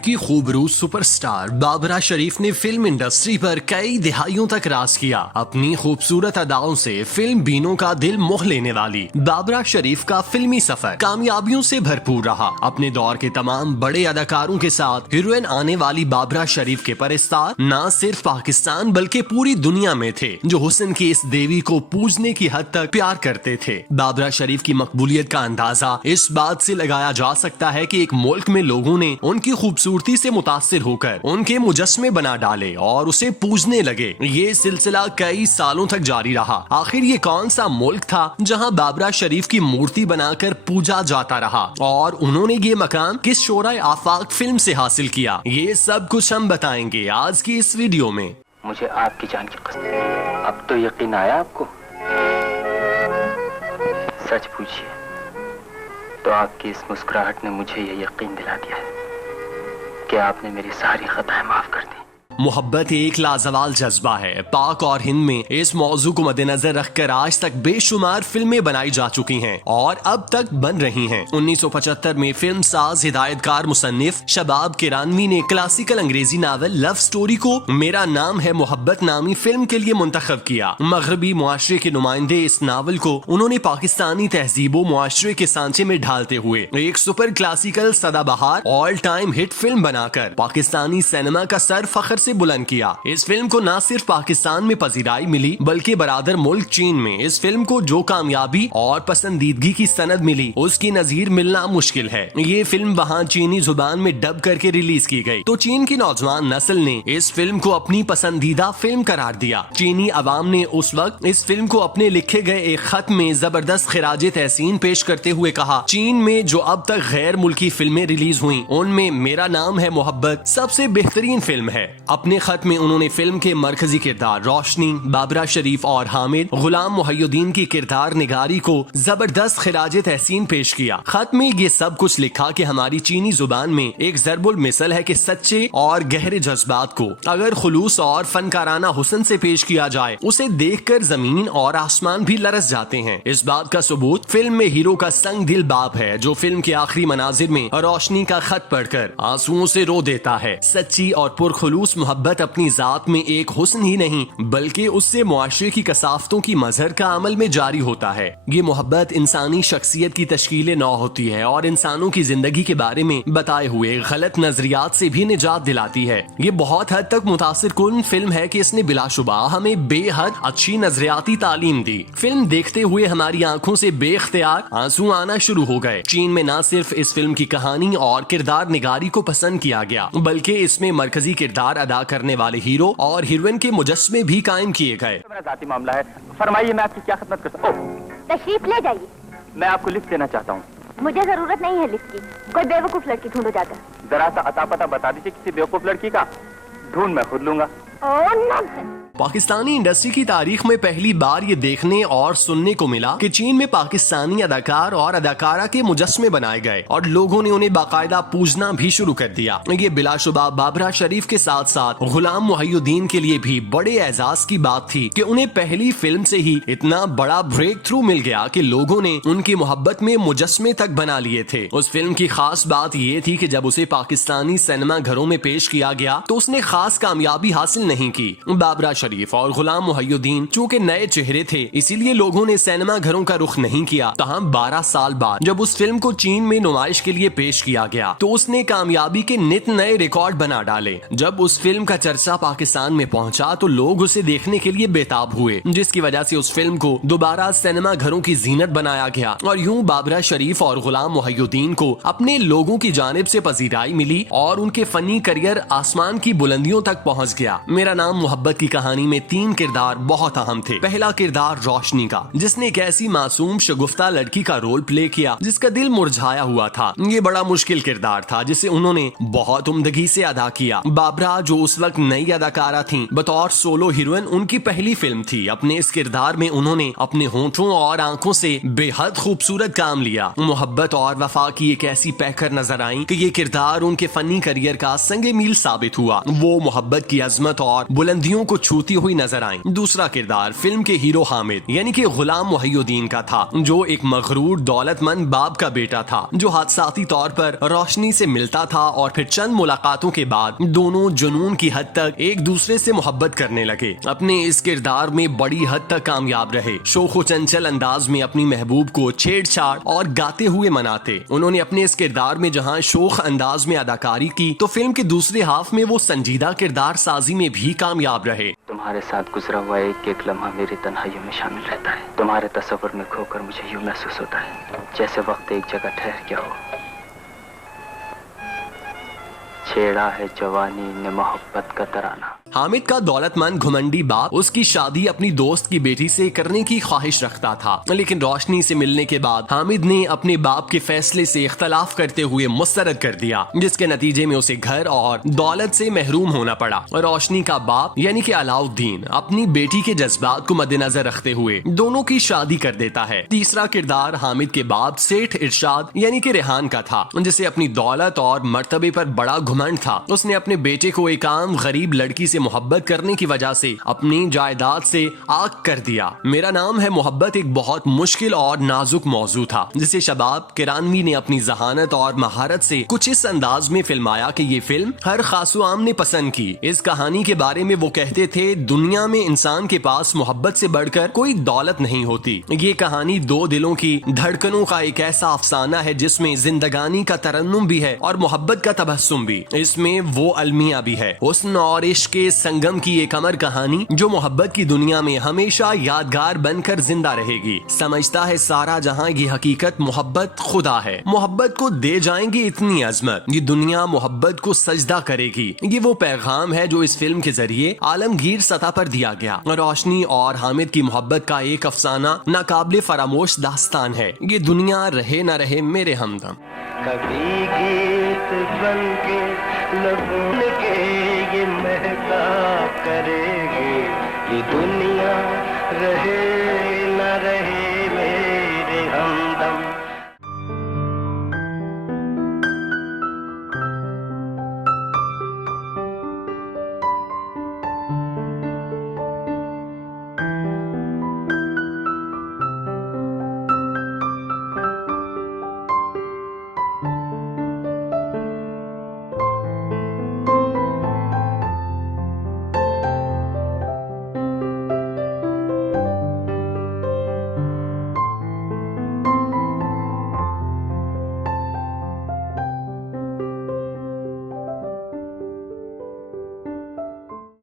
की खूबरू सुपरस्टार बाबरा शरीफ ने film industry पर कई दिहाइयों तक राज किया। अपनी खूबसूरत अदाओं से फिल्म बीनों का दिल मोह लेने वाली बाबरा शरीफ का फिल्मी सफर कामयाबियों से भरपूर रहा। अपने दौर के तमाम बड़े अदाकारों के साथ हीरोइन आने वाली बाबरा शरीफ के परस्तार न सिर्फ पाकिस्तान बल्कि पूरी दुनिया में थे, जो हुस्न की इस देवी को पूजने की हद तक प्यार करते थे। बाबरा शरीफ की मकबूलियत का अंदाजा इस बात से लगाया जा सकता है कि एक मुल्क में लोगों ने उनकी खूबसूरती से मुतासिर होकर उनके मुजस्मे बना डाले और उसे पूजने लगे। ये सिलसिला कई सालों तक जारी रहा। आखिर ये कौन सा मुल्क था जहां बाबरा शरीफ की मूर्ति बनाकर पूजा जाता रहा और उन्होंने ये मकाम किस शोराए आफाक फिल्म से हासिल किया, ये सब कुछ हम बताएंगे आज की इस वीडियो में। मुझे आपकी जान की कसम, अब तो यकीन आया आपको? सच पूछिए तो आपकी इस मुस्कुराहट ने मुझे ये यकीन दिला दिया है कि आपने मेरी सारी खताएं माफ कर दी। मोहब्बत एक लाजवाल जज्बा है। पाक और हिंद में इस मौजू को मद्देनजर रखकर आज तक बेशुमार फिल्में बनाई जा चुकी हैं और अब तक बन रही हैं। 1975 में फिल्म साज हिदायतकार मुसन्निफ शबाब किरानवी ने क्लासिकल अंग्रेजी नावल लव स्टोरी को मेरा नाम है मोहब्बत नामी फिल्म के लिए मुंतखब किया। मगरबी मुआशरे के नुमाइंदे इस नावल को उन्होंने पाकिस्तानी तहजीबो मुआशरे के सांचे में ढालते हुए एक सुपर क्लासिकल सदाबहार ऑल टाइम हिट फिल्म बनाकर पाकिस्तानी सिनेमा का सर फख्र से बुलंद किया। इस फिल्म को न सिर्फ पाकिस्तान में पजीराई मिली बल्कि बरादर मुल्क चीन में इस फिल्म को जो कामयाबी और पसंदीदगी की सनद मिली उसकी नजीर मिलना मुश्किल है। ये फिल्म वहाँ चीनी जुबान में डब करके रिलीज की गई तो चीन की नौजवान नस्ल ने इस फिल्म को अपनी पसंदीदा फिल्म करार दिया। चीनी अवाम ने उस वक्त इस फिल्म को अपने लिखे गए एक खत में जबरदस्त खिराजे तहसीन पेश करते हुए कहा, चीन में जो अब तक गैर मुल्की फिल्में रिलीज हुई उनमें मेरा नाम है मोहब्बत सबसे बेहतरीन फिल्म है। अपने खत में उन्होंने फिल्म के मरकजी किरदार रोशनी, बाबरा शरीफ और हामिद गुलाम मुहय्युद्दीन की किरदार निगारी को जबरदस्त खिराजे तहसीन पेश किया। खत में ये सब कुछ लिखा कि हमारी चीनी जुबान में एक ज़रबुल मिसल है कि सच्चे और गहरे जज्बात को अगर खुलूस और फनकाराना हुस्न से पेश किया जाए उसे देखकर जमीन और आसमान भी लरस जाते हैं। इस बात का सबूत फिल्म में हीरो का संग दिल बाप है जो फिल्म के आखिरी मनाजिर में रोशनी का खत पढ़कर आंसुओं से रो देता है। सच्ची और पुरखुलूस मोहब्बत अपनी जात में एक हुस्न ही नहीं बल्कि उससे मुआशरे की कसाफतों की मजहर का अमल में जारी होता है। ये मोहब्बत इंसानी शख्सियत की तश्कील नौ होती है और इंसानों की जिंदगी के बारे में बताए हुए गलत नजरियात से भी निजात दिलाती है। ये बहुत हद तक मुतासिर कुन फिल्म है कि इसने बिलाशुबा हमें बेहद अच्छी नजरियाती तालीम दी। फिल्म देखते हुए हमारी आंखों से बेख्तियार आंसू आना शुरू हो गए। चीन में न सिर्फ इस फिल्म की कहानी और किरदार निगारी को पसंद किया गया बल्कि इसमें मरकजी किरदार अदा करने वाले हीरो और हीरोइन के मुजस्मे भी कायम किए गए। मेरा जाती मामला है, फरमाइए मैं आपकी क्या खिदमत कर सकता हूँ? तशरीफ ले जाइए। मैं आपको लिफ्ट देना चाहता हूँ। मुझे जरूरत नहीं है लिफ्ट की, कोई बेवकूफ लड़की ढूंढो जाकर। जरा सा अता पता बता दीजिए किसी बेवकूफ लड़की का, ढूंढ मैं खुद लूंगा। ओह नॉनसेंस। पाकिस्तानी इंडस्ट्री की तारीख में पहली बार ये देखने और सुनने को मिला कि चीन में पाकिस्तानी अदाकार और अदाकारा के मुजस्मे बनाए गए और लोगों ने उन्हें बाकायदा पूजना भी शुरू कर दिया। ये बिलाशुबा बाबरा शरीफ के साथ साथ गुलाम मुहय्युद्दीन के लिए भी बड़े एजाज की बात थी कि उन्हें पहली फिल्म से ही इतना बड़ा ब्रेक थ्रू मिल गया कि लोगों ने उनकी मोहब्बत में मुजस्मे तक बना लिए थे। उस फिल्म की खास बात ये थी कि जब उसे पाकिस्तानी सिनेमा घरों में पेश किया गया तो उसने खास कामयाबी हासिल नहीं की। बाबरा शरीफ और गुलाम मुहय्युद्दीन चूंकि नए चेहरे थे इसीलिए लोगों ने सिनेमा घरों का रुख नहीं किया। तहम 12 साल बाद जब उस फिल्म को चीन में नुमाइश के लिए पेश किया गया तो उसने कामयाबी के नित नए रिकॉर्ड बना डाले। जब उस फिल्म का चर्चा पाकिस्तान में पहुंचा तो लोग उसे देखने के लिए बेताब हुए, जिसकी वजह से उस फिल्म को दोबारा सिनेमा घरों की जीनत बनाया गया और यूं बाबरा शरीफ और गुलाम मुहय्युद्दीन को अपने लोगों की जानिब से पजीराई मिली और उनके फनी करियर आसमान की बुलंदियों तक पहुँच गया। मेरा नाम मोहब्बत की कहानी में 3 किरदार बहुत अहम थे। पहला किरदार रोशनी का, जिसने एक ऐसी मासूम शगुफ्ता लड़की का रोल प्ले किया जिसका दिल मुरझाया हुआ था। ये बड़ा मुश्किल किरदार था जिसे उन्होंने बहुत उम्दगी से अदा किया। बाबरा जो उस वक्त नई अदाकारा थीं, बतौर सोलो हीरोइन उनकी पहली फिल्म थी। अपने इस किरदार में उन्होंने अपने होंठों और आंखों से बेहद खूबसूरत काम लिया। मोहब्बत और वफा की एक ऐसी पैकर नजर आई कि ये किरदार उनके फनी करियर का संगे मील साबित हुआ। वो मोहब्बत की अजमत और बुलंदियों को छूती हुई नजर आई। दूसरा किरदार फिल्म के हीरो हामिद यानी कि गुलाम मुहिउद्दीन का था, जो एक मगरूर दौलतमंद बाप का बेटा था, जो हादसाती तौर पर रोशनी से मिलता था और फिर चंद मुलाकातों के बाद दोनों जुनून की हद तक एक दूसरे से मोहब्बत करने लगे। अपने इस किरदार में बड़ी हद तक कामयाब रहे। शोखो चंचल अंदाज में अपनी महबूब को छेड़छाड़ और गाते हुए मनाते। उन्होंने अपने इस किरदार में जहां शोख अंदाज में अदाकारी की, तो फिल्म के दूसरे हाफ में वो संजीदा किरदार साजी में भी कामयाब रहे। तुम्हारे साथ गुजरा हुआ एक एक लम्हा मेरी तन्हाइयों में शामिल रहता है। तुम्हारे तस्वर में खोकर मुझे यूं महसूस होता है जैसे वक्त एक जगह ठहर गया हो। छेड़ा है जवानी ने मोहब्बत का तराना। हामिद का दौलतमंद घुमंडी बाप उसकी शादी अपनी दोस्त की बेटी से करने की ख्वाहिश रखता था, लेकिन रोशनी से मिलने के बाद हामिद ने अपने बाप के फैसले से इख्तलाफ करते हुए मुस्तरद कर दिया, जिसके नतीजे में उसे घर और दौलत से महरूम होना पड़ा। रोशनी का बाप यानी कि अलाउद्दीन अपनी बेटी के जज्बात को मद्देनजर रखते हुए दोनों की शादी कर देता है। तीसरा किरदार हामिद के बाप सेठ इरशाद यानी कि रेहान का था, जिसे अपनी दौलत और मर्तबे पर बड़ा घमंड था। उसने अपने बेटे को एक आम गरीब लड़की से मोहब्बत करने की वजह से अपनी जायदाद से आग कर दिया। मेरा नाम है मोहब्बत एक बहुत मुश्किल और नाजुक मौजू था, जिसे शबाब किरानवी ने अपनी जहानत और महारत से कुछ इस अंदाज में फिल्माया कि ये फिल्म हर खासो आम ने पसंद की। इस कहानी के बारे में वो कहते थे, दुनिया में इंसान के पास मोहब्बत से बढ़कर कोई दौलत नहीं होती। ये कहानी दो दिलों की धड़कनों का एक ऐसा अफसाना है जिसमें जिंदगानी का तरन्नुम भी है और मोहब्बत का तबस्सुम भी। इसमें वो अलमिया भी है, हुस्न और इश्क के संगम की एक अमर कहानी जो मोहब्बत की दुनिया में हमेशा यादगार बनकर जिंदा रहेगी। समझता है सारा जहां ये हकीकत मोहब्बत खुदा है। मोहब्बत को दे जाएंगे इतनी अजमत, ये दुनिया मोहब्बत को सजदा करेगी। ये वो पैगाम है जो इस फिल्म के जरिए आलमगीर सतह पर दिया गया। रोशनी और हामिद की मोहब्बत का एक अफसाना नाकाबिले फरामोश दास्तान है। ये दुनिया रहे न रहे मेरे हमदम। कभी गीत बन के लगन के ये महका करेगी, ये दुनिया रहे न रहे